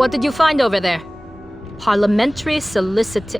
What did you find over there? Parliamentary solicit...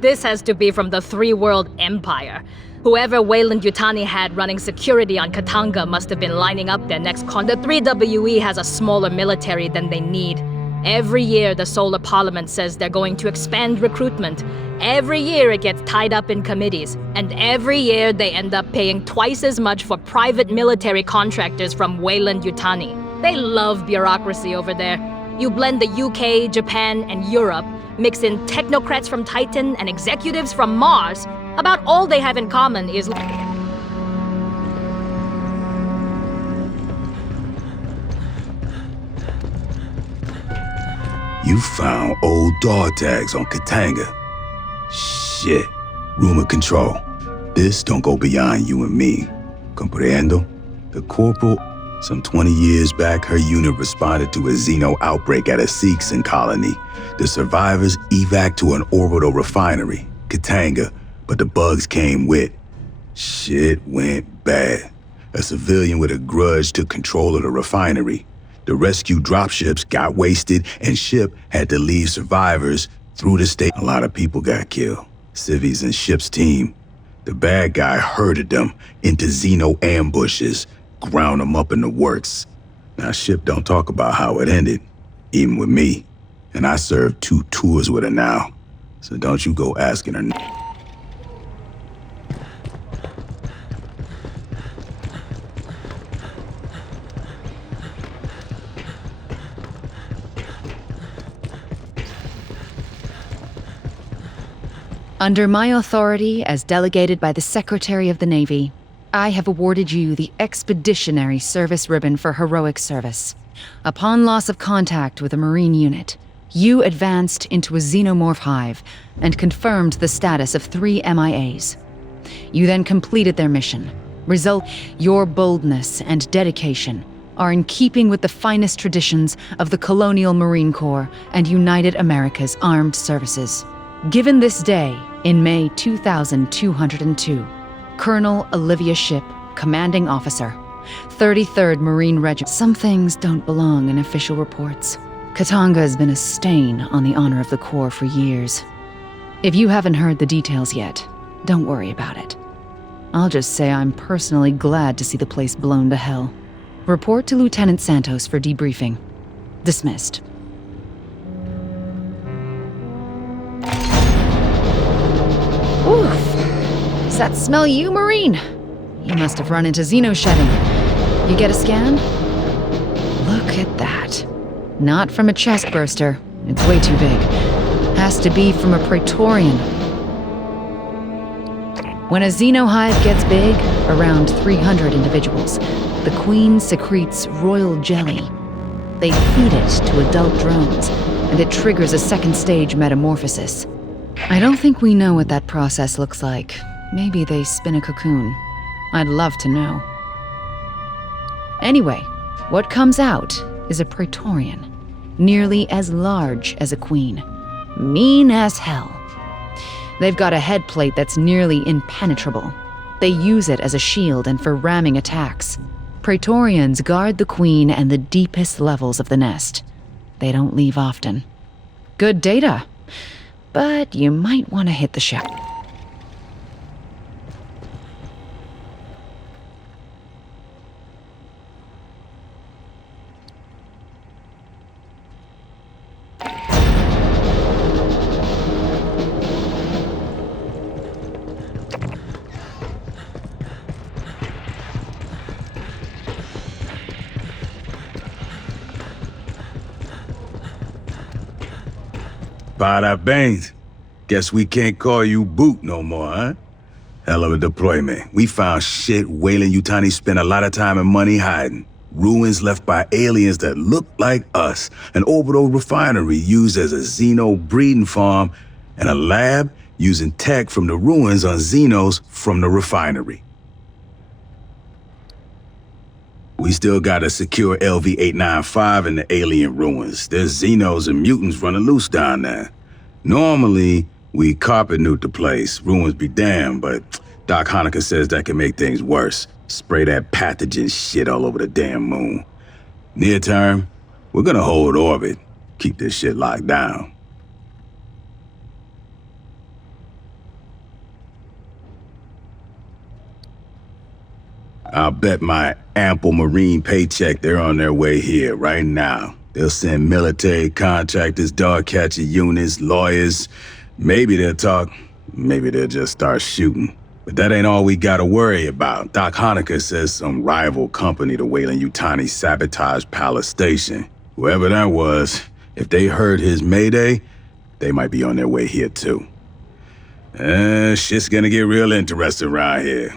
This has to be from the Three-World Empire. Whoever Weyland-Yutani had running security on Katanga must have been lining up their next con. The 3WE has a smaller military than they need. Every year, the Solar Parliament says they're going to expand recruitment. Every year, it gets tied up in committees. And every year, they end up paying twice as much for private military contractors from Weyland-Yutani. They love bureaucracy over there. You blend the UK, Japan, and Europe, mix in technocrats from Titan and executives from Mars. About all they have in common is... You found old dog tags on Katanga. Shit. Rumor control. This don't go beyond you and me. Comprendo? The corporal, some 20 years back, her unit responded to a Xeno outbreak at a Seegson colony. The survivors evac to an orbital refinery, Katanga, but the bugs came with. Shit went bad. A civilian with a grudge took control of the refinery. The rescue dropships got wasted, and ship had to leave survivors through the state. A lot of people got killed. Civies and ship's team. The bad guy herded them into Xeno ambushes, ground them up in the works. Now, ship don't talk about how it ended, even with me. And I served 2 tours with her now. So don't you go asking her. Under my authority as delegated by the Secretary of the Navy, I have awarded you the Expeditionary Service Ribbon for heroic service. Upon loss of contact with a Marine unit, you advanced into a xenomorph hive and confirmed the status of 3 MIAs. You then completed their mission. Your boldness and dedication are in keeping with the finest traditions of the Colonial Marine Corps and United America's Armed Services. Given this day, in May 2202, Colonel Olivia Shipp, Commanding Officer, 33rd Marine Regiment. Some things don't belong in official reports. Katanga has been a stain on the honor of the Corps for years. If you haven't heard the details yet, don't worry about it. I'll just say I'm personally glad to see the place blown to hell. Report to Lieutenant Santos for debriefing. Dismissed. Oof. Does that smell you, Marine? You must have run into xeno-shedding. You get a scan? Look at that. Not from a chest burster. It's way too big. Has to be from a Praetorian. When a xenohive gets big, around 300 individuals, the queen secretes royal jelly. They feed it to adult drones, and it triggers a second stage metamorphosis. I don't think we know what that process looks like. Maybe they spin a cocoon. I'd love to know. Anyway, what comes out is a Praetorian, nearly as large as a queen. Mean as hell. They've got a head plate that's nearly impenetrable. They use it as a shield and for ramming attacks. Praetorians guard the queen and the deepest levels of the nest. They don't leave often. Good data. But you might want to hit the ship. Bada Baines. Guess we can't call you Boot no more, huh? Hell of a deployment. We found shit Weyland-Yutani spent a lot of time and money hiding. Ruins left by aliens that look like us. An orbital refinery used as a Xeno breeding farm. And a lab using tech from the ruins on Xenos from the refinery. We still got a secure LV-895 in the alien ruins. There's Xenos and mutants running loose down there. Normally, we carpet nuke the place. Ruins be damned, but Doc Hanukkah says that can make things worse. Spray that pathogen shit all over the damn moon. Near term, we're gonna hold orbit. keep this shit locked down. I'll bet my ample Marine paycheck they're on their way here right now. They'll send military contractors, dog catcher units, lawyers. Maybe they'll talk, maybe they'll just start shooting. But that ain't all we gotta worry about. Doc Honecker says some rival company to Weyland-Yutani sabotaged Palace Station. Whoever that was, if they heard his mayday, they might be on their way here too. Shit's gonna get real interesting around here.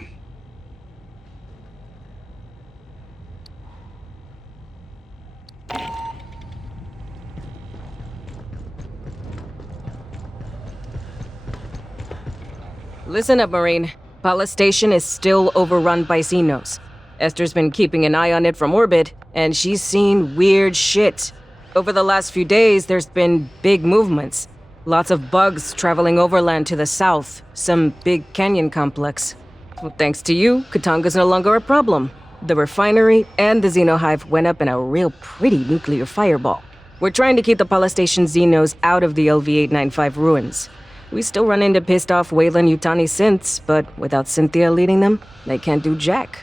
Listen up, Marine. Palace Station is still overrun by Xenos. Esther's been keeping an eye on it from orbit, and she's seen weird shit. Over the last few days, there's been big movements. Lots of bugs traveling overland to the south, some big canyon complex. Well, thanks to you, Katanga's no longer a problem. The refinery and the Xenohive went up in a real pretty nuclear fireball. We're trying to keep the Palace Station Xenos out of the LV-895 ruins. We still run into pissed off Weyland-Yutani synths, but without Cynthia leading them, they can't do jack.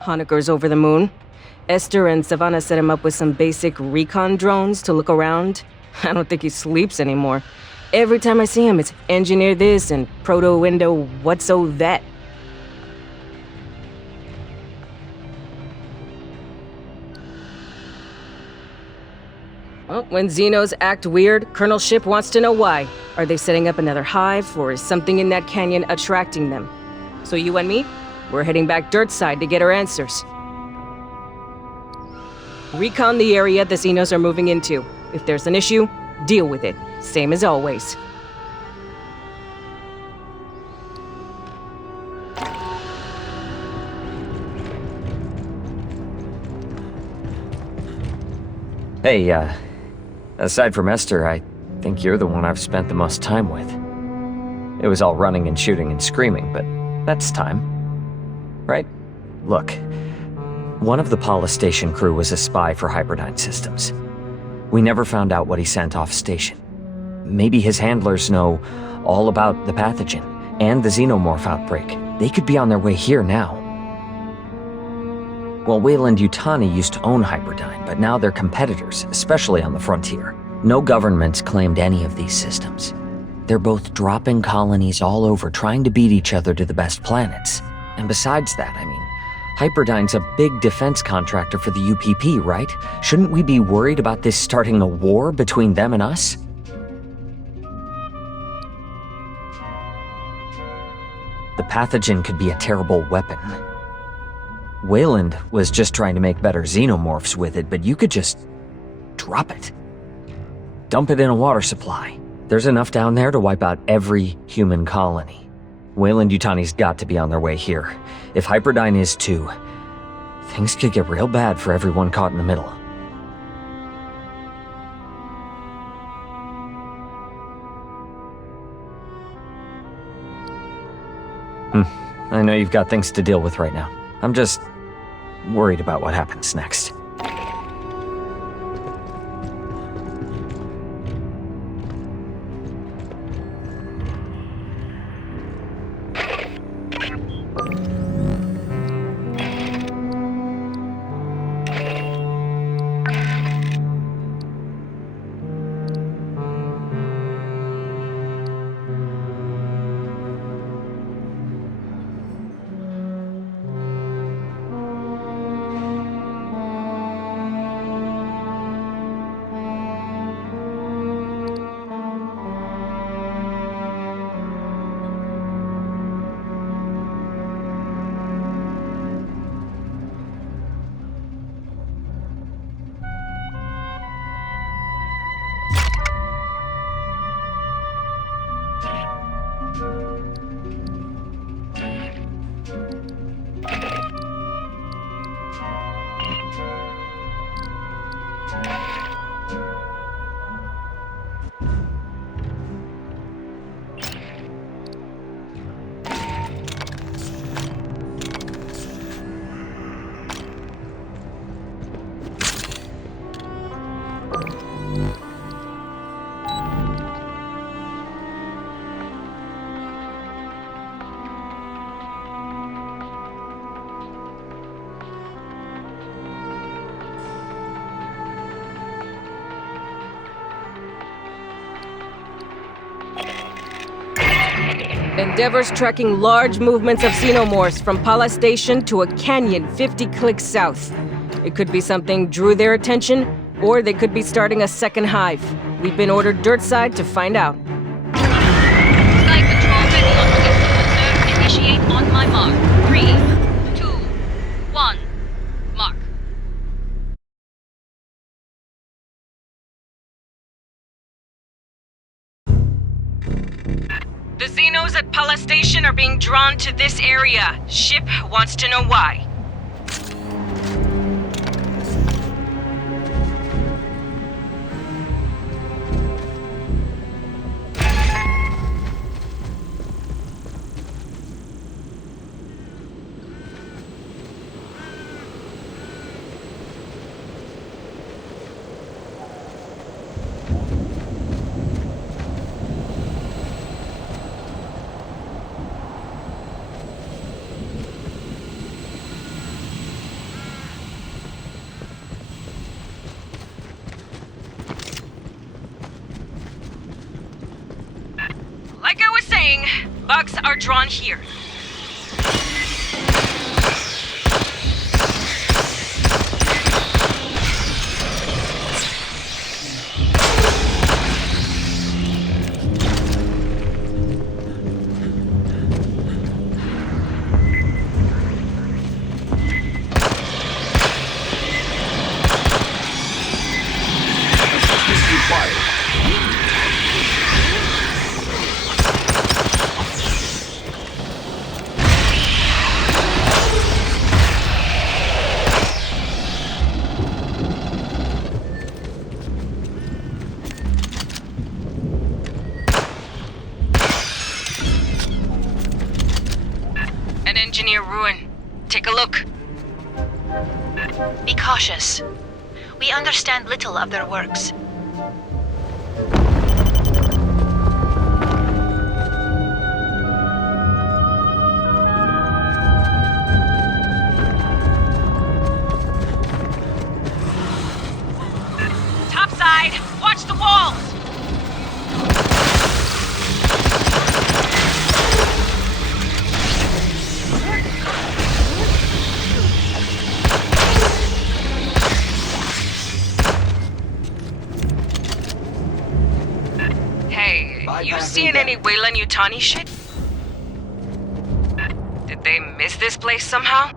Honecker's over the moon. Esther and Savannah set him up with some basic recon drones to look around. I don't think he sleeps anymore. Every time I see him, it's engineer this and proto-window what's-o that. Well, when Xenos act weird, Colonel Ship wants to know why. Are they setting up another hive, or is something in that canyon attracting them? So you and me, we're heading back dirt side to get our answers. Recon the area the Xenos are moving into. If there's an issue, deal with it. Same as always. Hey, aside from Esther, I think you're the one I've spent the most time with. It was all running and shooting and screaming, but that's time. Right? Look, one of the Palace Station crew was a spy for Hyperdyne Systems. We never found out what he sent off station. Maybe his handlers know all about the pathogen and the xenomorph outbreak. They could be on their way here now. Well, Weyland-Yutani used to own Hyperdyne, but now they're competitors, especially on the frontier. No government's claimed any of these systems. They're both dropping colonies all over, trying to beat each other to the best planets. And besides that, I mean, Hyperdyne's a big defense contractor for the UPP, right? Shouldn't we be worried about this starting a war between them and us? The pathogen could be a terrible weapon. Weyland was just trying to make better xenomorphs with it, but you could just drop it. Dump it in a water supply. There's enough down there to wipe out every human colony. Weyland-Yutani's got to be on their way here. If Hyperdyne is too, things could get real bad for everyone caught in the middle. I know you've got things to deal with right now. I'm just worried about what happens next. Endeavor's tracking large movements of xenomorphs from Pala Station to a canyon 50 clicks south. It could be something drew their attention, or they could be starting a second hive. We've been ordered dirtside to find out. Sky control ready on release, sir. Initiate on my mark. 3, 2, 1. Mark. The Xenos at Pala Station are being drawn to this area. Ship wants to know why. Like I was saying, bugs are drawn here. An engineer ruin. Take a look. Be cautious. We understand little of their works. Topside! Watch the walls! Hey, you seeing any Weyland-Yutani shit? Did they miss this place somehow?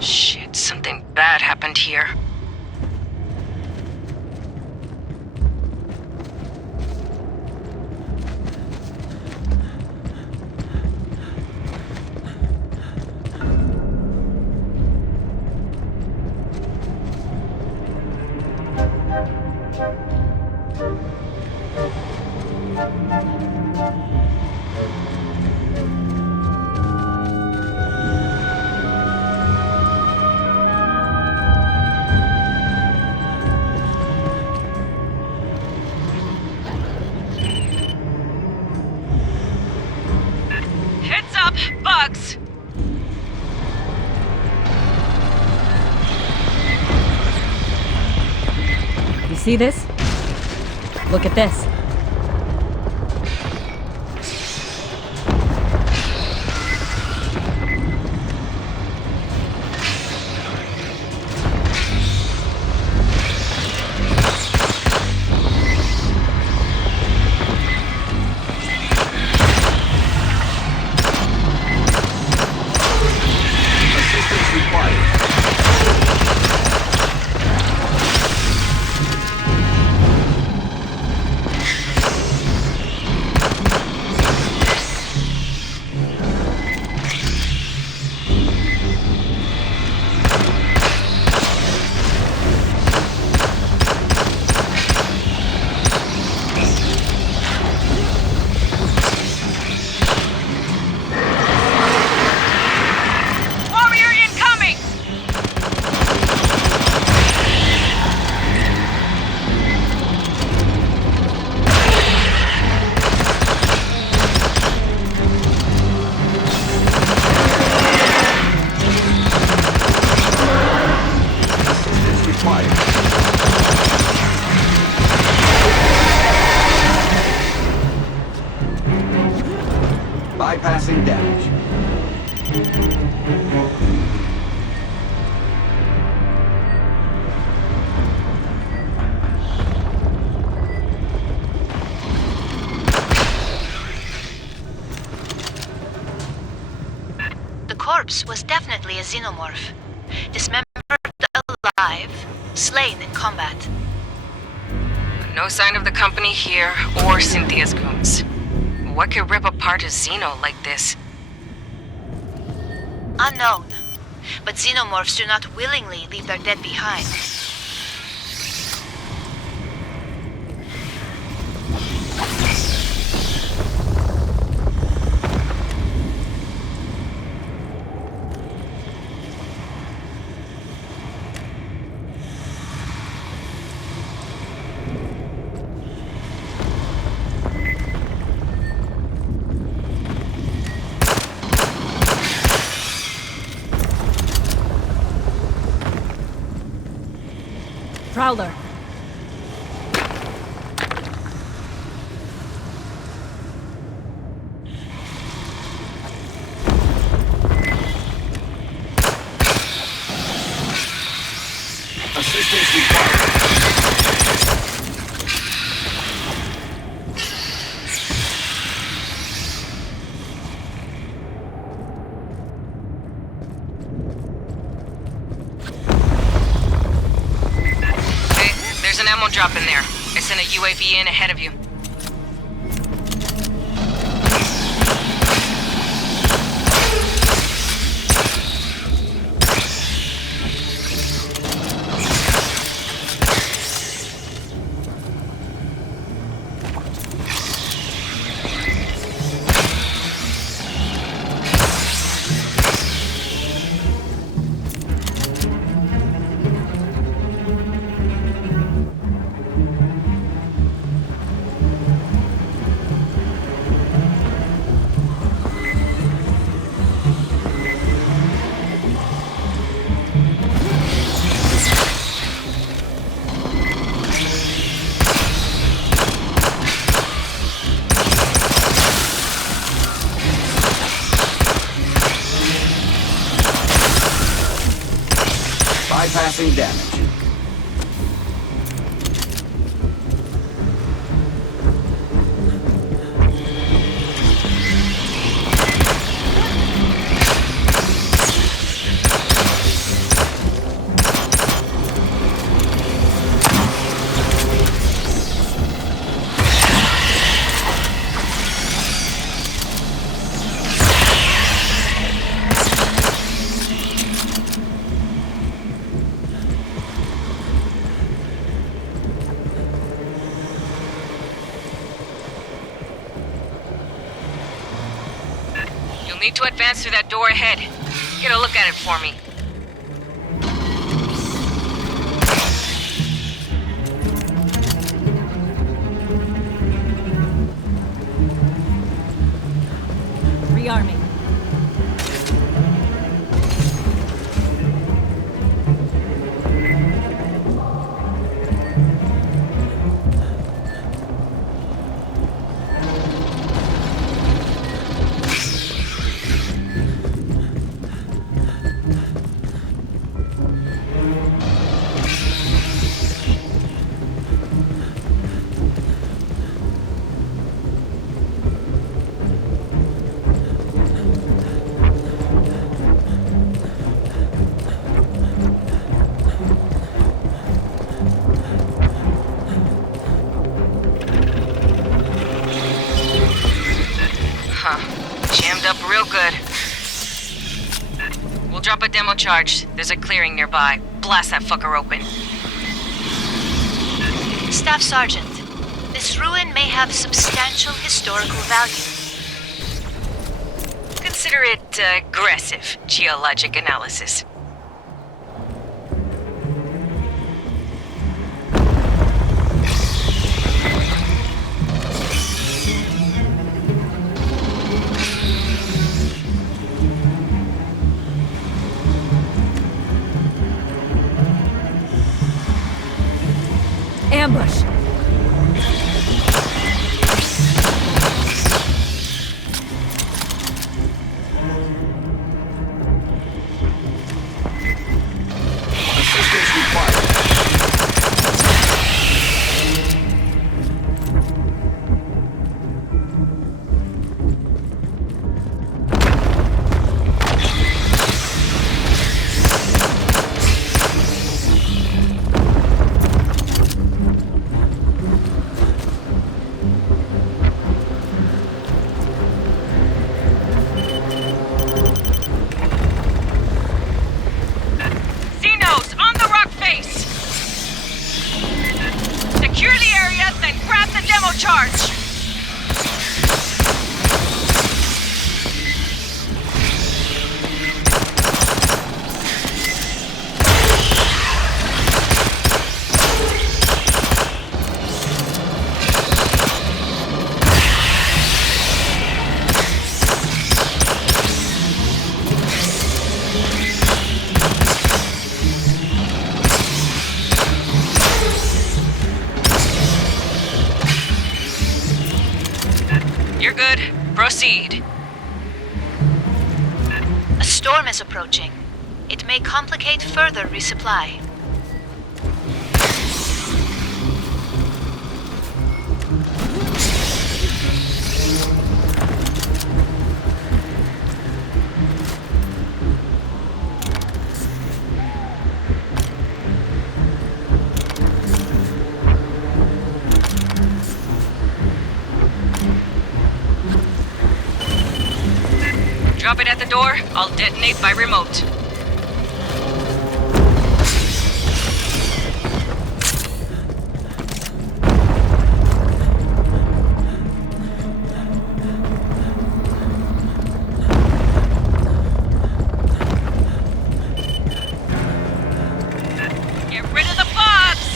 Shit, something bad happened here. Heads up, bugs! You see this? Look at this. Bypassing damage. The corpse was definitely a xenomorph. Dismembered alive, slain in combat. No sign of the company here or Cynthia's goons. What could rip apart a Xeno like this? Unknown. But xenomorphs do not willingly leave their dead behind. Prowler. Assistance required. Hey, there's an ammo drop in there. I sent a UAV in ahead of you. Bypassing damage. You'll need to advance through that door ahead. Get a look at it for me. Rearming. Jammed up real good. We'll drop a demo charge. There's a clearing nearby. Blast that fucker open. Staff Sergeant, this ruin may have substantial historical value. Consider it aggressive geologic analysis. Ambush. good. Proceed. A storm is approaching. It may complicate further resupply. Drop it at the door. I'll detonate by remote. Get rid of the pods!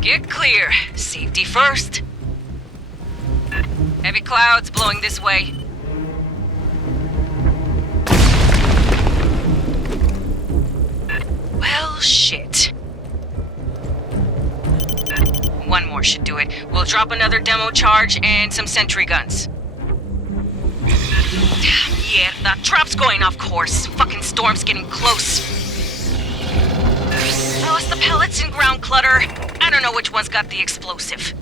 Get clear. Safety first. Heavy clouds blowing this way. Well, shit. One more should do it. We'll drop another demo charge and some sentry guns. Yeah, the drop's going off course. Fucking storm's getting close. Lost the pellets and ground clutter. I don't know which one's got the explosive.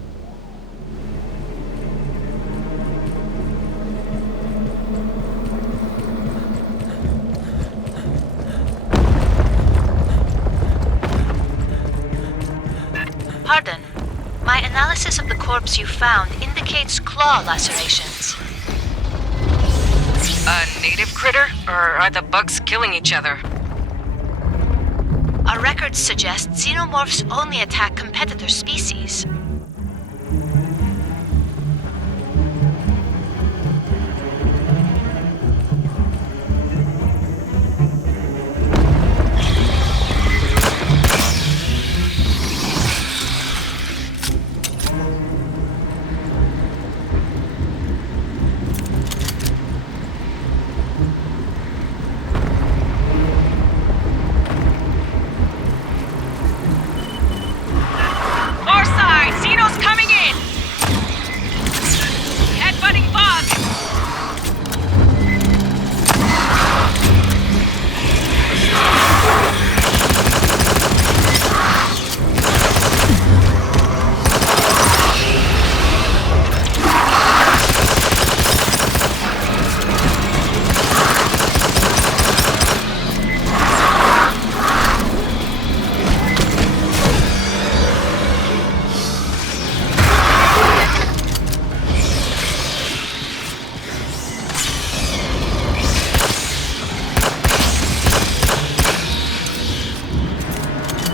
Pardon. My analysis of the corpse you found indicates claw lacerations. A native critter? Or are the bugs killing each other? Our records suggest xenomorphs only attack competitor species.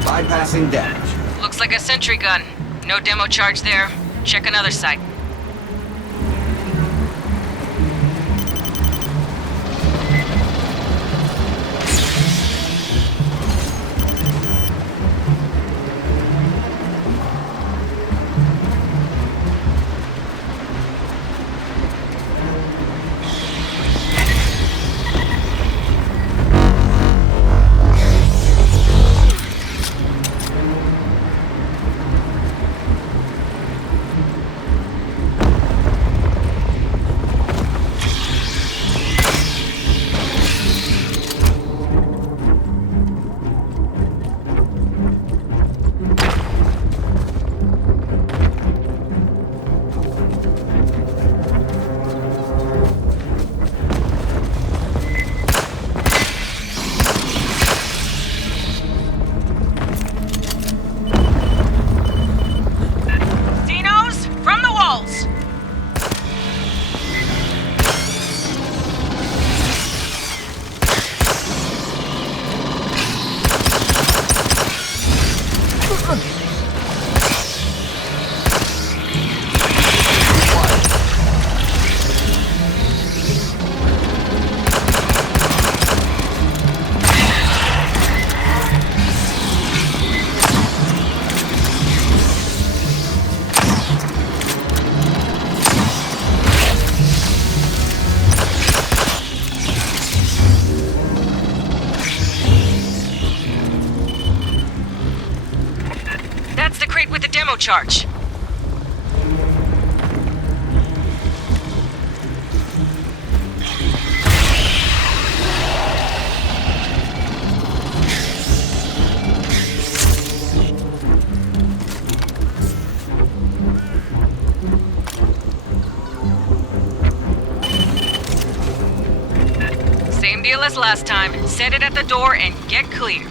Bypassing damage. Looks like a sentry gun. No demo charge there. Check another site. charge. Same deal as last time. Set it at the door and get clear.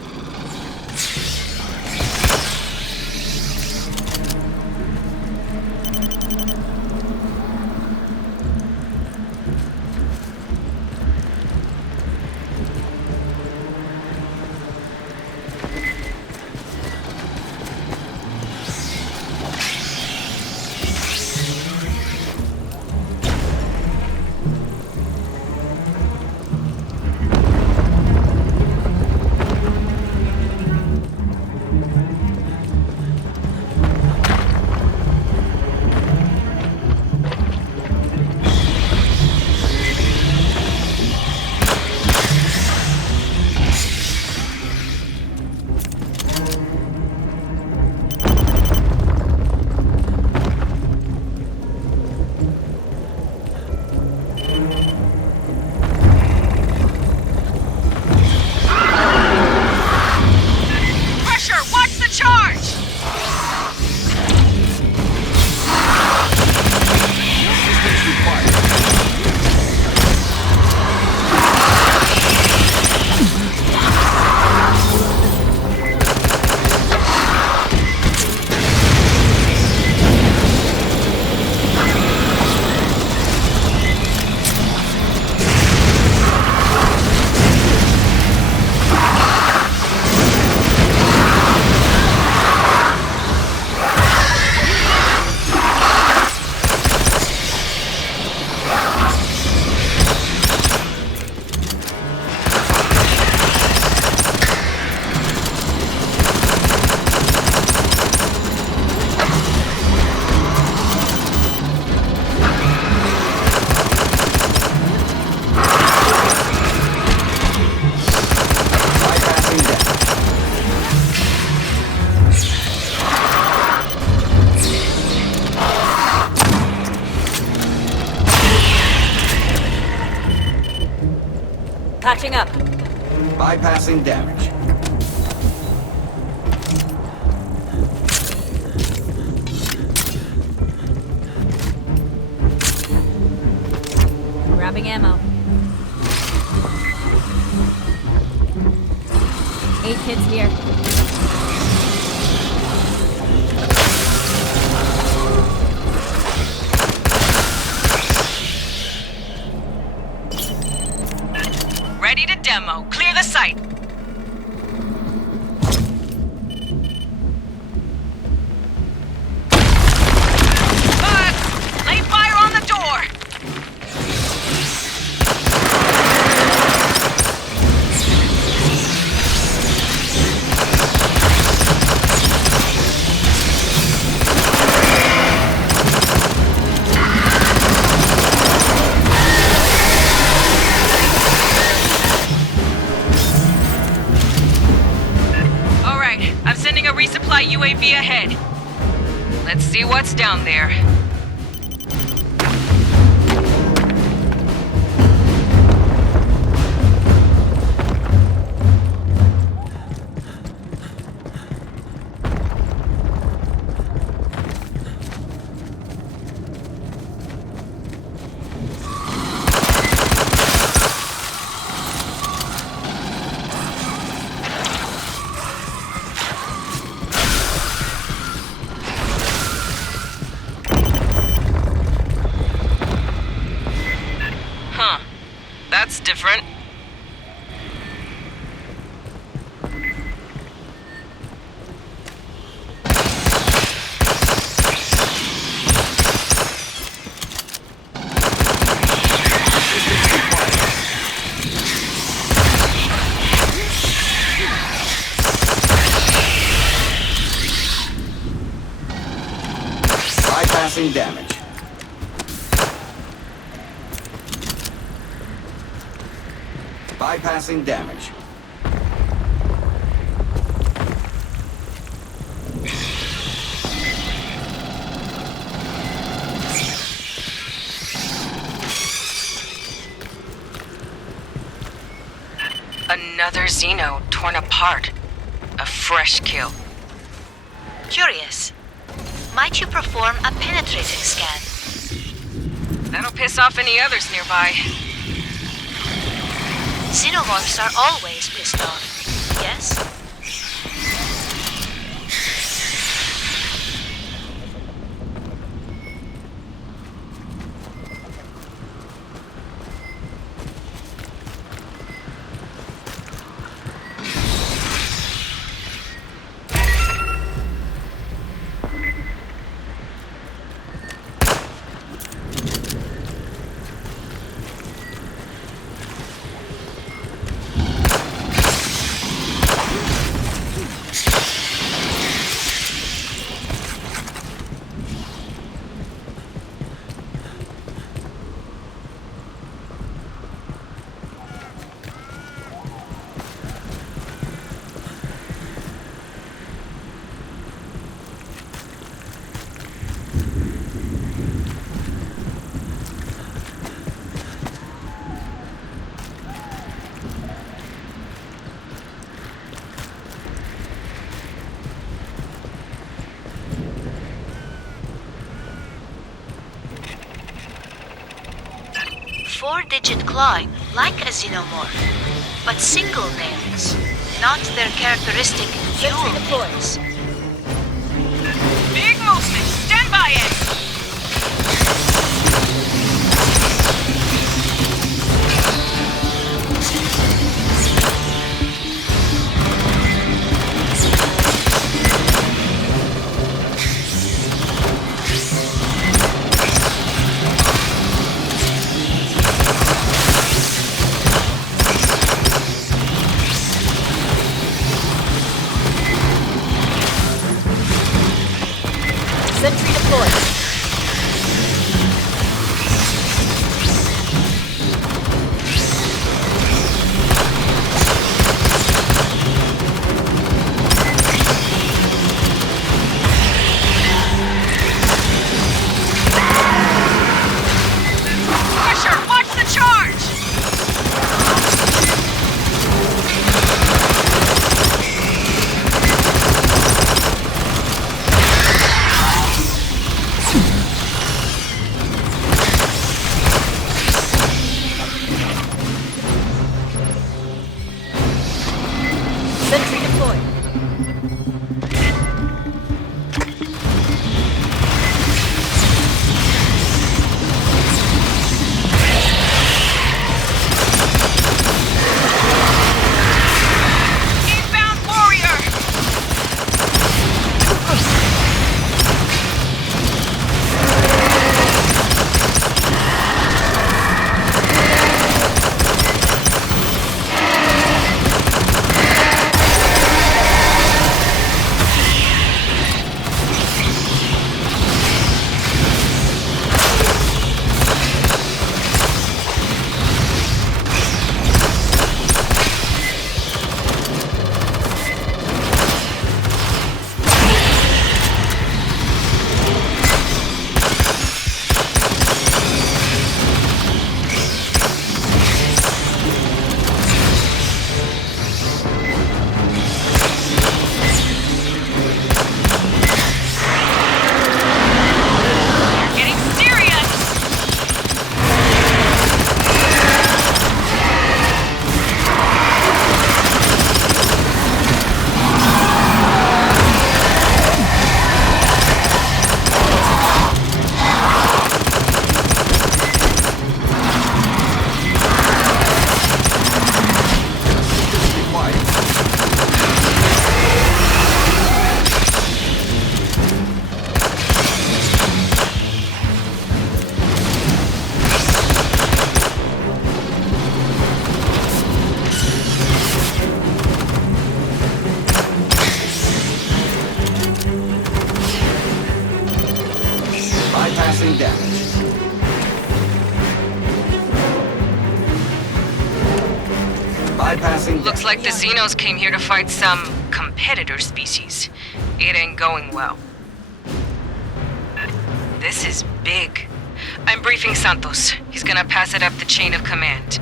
Patching up. Bypassing damage. Grabbing ammo. 8 kids here. Ready to demo. Clear the site. Lay fire on the door! I'm sending a resupply UAV ahead. Let's see what's down there. That's different. Bypassing damage. Bypassing damage. Another Xeno torn apart. A fresh kill. Curious. Might you perform a penetrating scan? That'll piss off any others nearby. Xenomorphs are always pissed off, yes? Four-digit clawing, like a xenomorph, but single nails, not their characteristic dual nails. Big movement! Stand by it! Sentry deployed. Pusher, watch the charge! Sentry deployed. Inbound warrior! Getting serious! Bypassing damage. Bypassing Looks like the Xenos came here to fight some competitor species. It ain't going well. This is big. I'm briefing Santos. He's gonna pass it up the chain of command.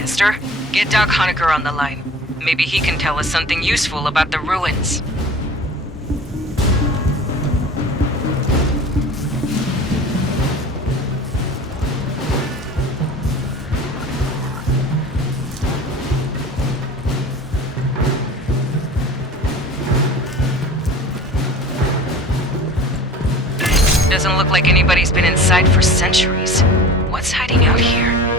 Esther, get Doc Honecker on the line. Maybe he can tell us something useful about the ruins. Doesn't look like anybody's been inside for centuries. What's hiding out here?